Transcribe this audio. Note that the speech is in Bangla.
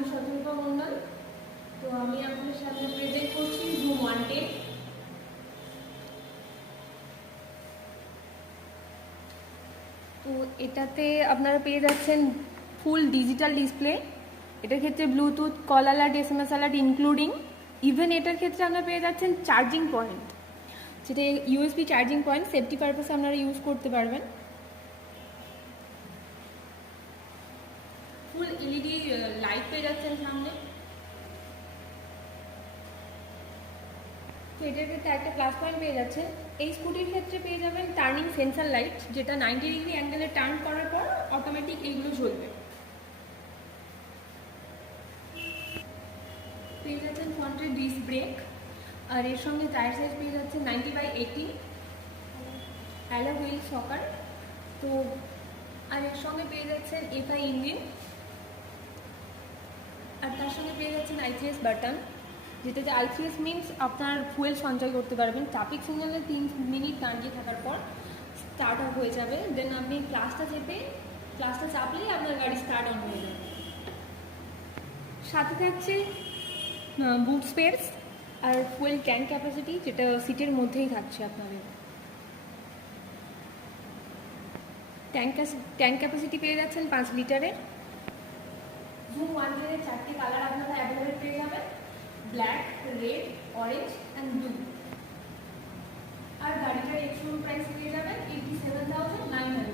আমি শতরূপা মণ্ডল। তো আমি আপনাদের সামনে প্রেজেন্ট করছি জুম 110। তো এটাতে আপনারা পেয়ে যাচ্ছেন ফুল ডিজিটাল ডিসপ্লে। এটার ক্ষেত্রে Bluetooth, call alert, SMS alert including. Even এটার ক্ষেত্রে আপনারা পেয়ে যাচ্ছেন চার্জিং পয়েন্ট, যেটা USB চার্জিং পয়েন্ট, সেফটি পারপাসে আপনারা ইউজ করতে পারবেন। ফুল LED লাইট পেয়ে যাচ্ছেন সামনে। তো এটার ক্ষেত্রে একটা প্লাস পয়েন্ট পেয়ে যাচ্ছেন, এই স্কুটির ক্ষেত্রে পেয়ে যাবেন টার্নিং সেন্সার লাইট, যেটা 90 ডিগ্রি অ্যাঙ্গেলে টার্ন করার পর অটোমেটিক এইগুলো জ্বলবে। পেয়ে যাচ্ছেন ফ্রন্টের ডিস্ক ব্রেক, আর এর সঙ্গে টায়ার সাইজ পেয়ে যাচ্ছেন 90/80, অ্যালয় হুইল সকার। তো আর এর সঙ্গে পেয়ে যাচ্ছেন FI ইঞ্জিন, আর তার সঙ্গে পেয়ে যাচ্ছেন ICS বাটন, যেটাতে ICS মিনস আপনার ফুয়েল সঞ্চয় করতে পারবেন। ট্রাফিক সিগন্যালে 3 মিনিট দাঁড়িয়ে থাকার পর স্টার্ট অফ হয়ে যাবে, দেন আপনি ক্লাসটা চাপলেই আপনার গাড়ি স্টার্ট অন হয়ে যাবে। সাথে থাকছে বুট স্পেস আর ফুয়েল ট্যাঙ্ক ক্যাপাসিটি, যেটা সিটের মধ্যেই থাকছে আপনাদের। ট্যাঙ্ক ক্যাপাসিটি পেয়ে যাচ্ছেন 5 লিটারের। জুম 110 4টে কালার আপনারা অ্যাভেলেবেল পেয়ে যাবেন, black, red, orange and blue. আর গাড়িটার এক্স-শোরুম প্রাইস পেয়ে যাবেন 87,900।